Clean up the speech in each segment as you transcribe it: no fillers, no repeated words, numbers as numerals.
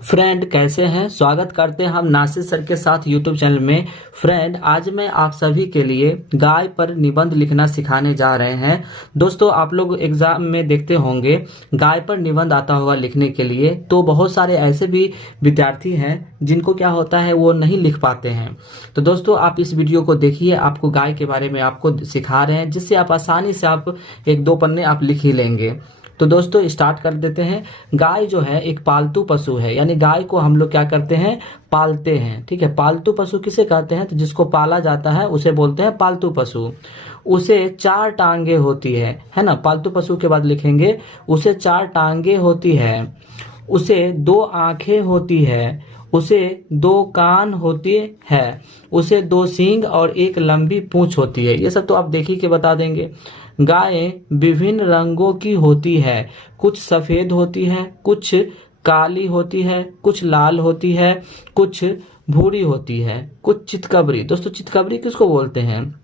Friend कैसे हैं। स्वागत करते हैं हम नासिर सर के साथ यूट्यूब चैनल में। फ्रेंड आज मैं आप सभी के लिए गाय पर निबंध लिखना सिखाने जा रहे हैं। दोस्तों आप लोग एग्जाम में देखते होंगे गाय पर निबंध आता होगा लिखने के लिए, तो बहुत सारे ऐसे भी विद्यार्थी हैं जिनको क्या होता है वो नहीं लिख पाते हैं। तो दोस्तों आप इस वीडियो को देखिए, आपको गाय के बारे में आपको सिखा रहे हैं जिससे आप आसानी से आप एक दो पन्ने आप लिख ही लेंगे। तो दोस्तों स्टार्ट कर देते हैं। गाय जो है एक पालतू पशु है, यानी गाय को हम लोग क्या करते हैं, पालते हैं। ठीक है, पालतू पशु किसे कहते हैं, तो जिसको पाला जाता है उसे बोलते हैं पालतू पशु। उसे चार टांगे होती है ना। पालतू पशु के बाद लिखेंगे उसे चार टांगे होती है, उसे दो आंखें होती है, उसे दो कान होती है, उसे दो सींग और एक लंबी पूंछ होती है। ये सब तो आप देख ही के बता देंगे। गायें विभिन्न रंगों की होती है, कुछ सफेद होती है, कुछ काली होती है, कुछ लाल होती है, कुछ भूरी होती है, कुछ चितकबरी। दोस्तों चितकबरी किसको बोलते हैं,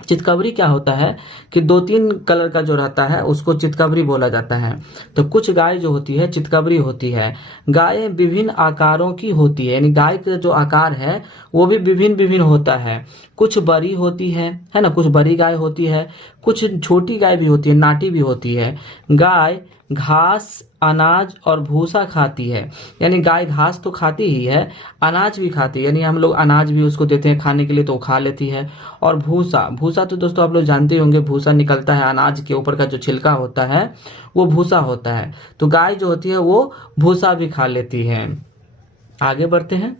चितकबरी क्या होता है कि दो तीन कलर का जो रहता है उसको चितकबरी बोला जाता है। तो कुछ गाय जो होती है चितकबरी होती है। गायें विभिन्न आकारों की होती है, यानी गाय का जो आकार है वो भी विभिन्न विभिन्न होता है। कुछ बड़ी होती है ना, कुछ बड़ी गाय होती है, कुछ छोटी गाय भी होती है, नाटी भी होती है। गाय घास, अनाज और भूसा खाती है, यानी गाय घास तो खाती ही है, अनाज भी खाती है, यानी हम लोग अनाज भी उसको देते हैं खाने के लिए तो वो खा लेती है। और भूसा, भूसा तो दोस्तों आप लोग जानते होंगे, भूसा निकलता है अनाज के ऊपर का जो छिलका होता है वो भूसा होता है। तो गाय जो होती है वो भूसा भी खा लेती है। आगे बढ़ते हैं।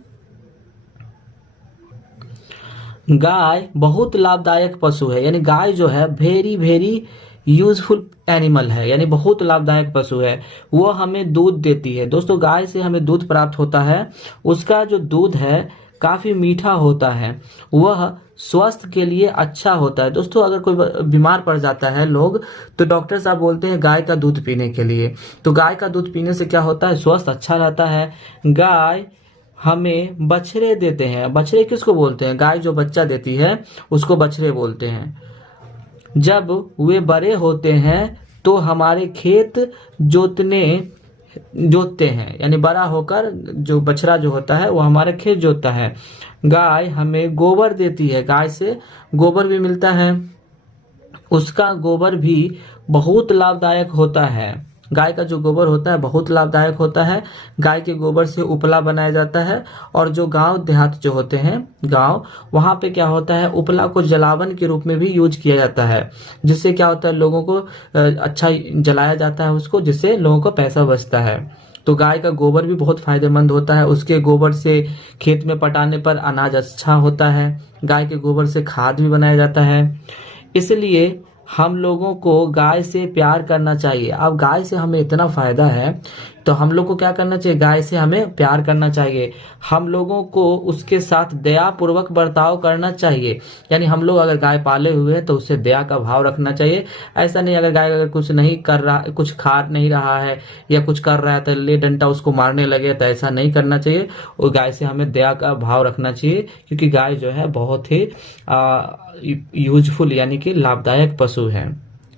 गाय बहुत लाभदायक पशु है, यानी गाय जो है वेरी वेरी यूजफुल एनिमल है, यानी बहुत लाभदायक पशु है। वो हमें दूध देती है। दोस्तों गाय से हमें दूध प्राप्त होता है, उसका जो दूध है काफी मीठा होता है, वह स्वास्थ्य के लिए अच्छा होता है। दोस्तों अगर कोई बीमार पड़ जाता है लोग, तो डॉक्टर साहब बोलते हैं गाय का दूध पीने के लिए। तो गाय का दूध पीने से क्या होता है, स्वास्थ्य अच्छा रहता है। गाय हमें बछड़े देते हैं। बछड़े किसको बोलते हैं, गाय जो बच्चा देती है उसको बछड़े बोलते हैं। जब वे बड़े होते हैं तो हमारे खेत जोतते हैं, यानी बड़ा होकर जो बछड़ा जो होता है वो हमारे खेत जोतता है। गाय हमें गोबर देती है, गाय से गोबर भी मिलता है, उसका गोबर भी बहुत लाभदायक होता है। गाय का जो गोबर होता है बहुत लाभदायक होता है। गाय के गोबर से उपला बनाया जाता है, और जो गांव देहात जो होते हैं गांव, वहां पे क्या होता है, उपला को जलावन के रूप में भी यूज किया जाता है, जिससे क्या होता है लोगों को अच्छा जलाया जाता है उसको, जिससे लोगों को पैसा बचता है। तो गाय का गोबर भी बहुत फायदेमंद होता है। उसके गोबर से खेत में पटाने पर अनाज अच्छा होता है। गाय के गोबर से खाद भी बनाया जाता है। इसलिए हम लोगों को गाय से प्यार करना चाहिए। अब गाय से हमें इतना फायदा है तो हम लोग को क्या करना चाहिए, गाय से हमें प्यार करना चाहिए। हम लोगों को उसके साथ दया पूर्वक बर्ताव करना चाहिए, यानी हम लोग अगर गाय पाले हुए हैं तो उससे दया का भाव रखना चाहिए। ऐसा नहीं अगर गाय अगर कुछ नहीं कर रहा, कुछ खा नहीं रहा है या कुछ कर रहा है तो ले डंडा उसको मारने लगे, तो ऐसा नहीं करना चाहिए। और गाय से हमें दया का भाव रखना चाहिए, क्योंकि गाय जो है बहुत ही यूजफुल यानी कि लाभदायक पशु है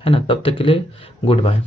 ना। तब तक के लिए गुड बाय।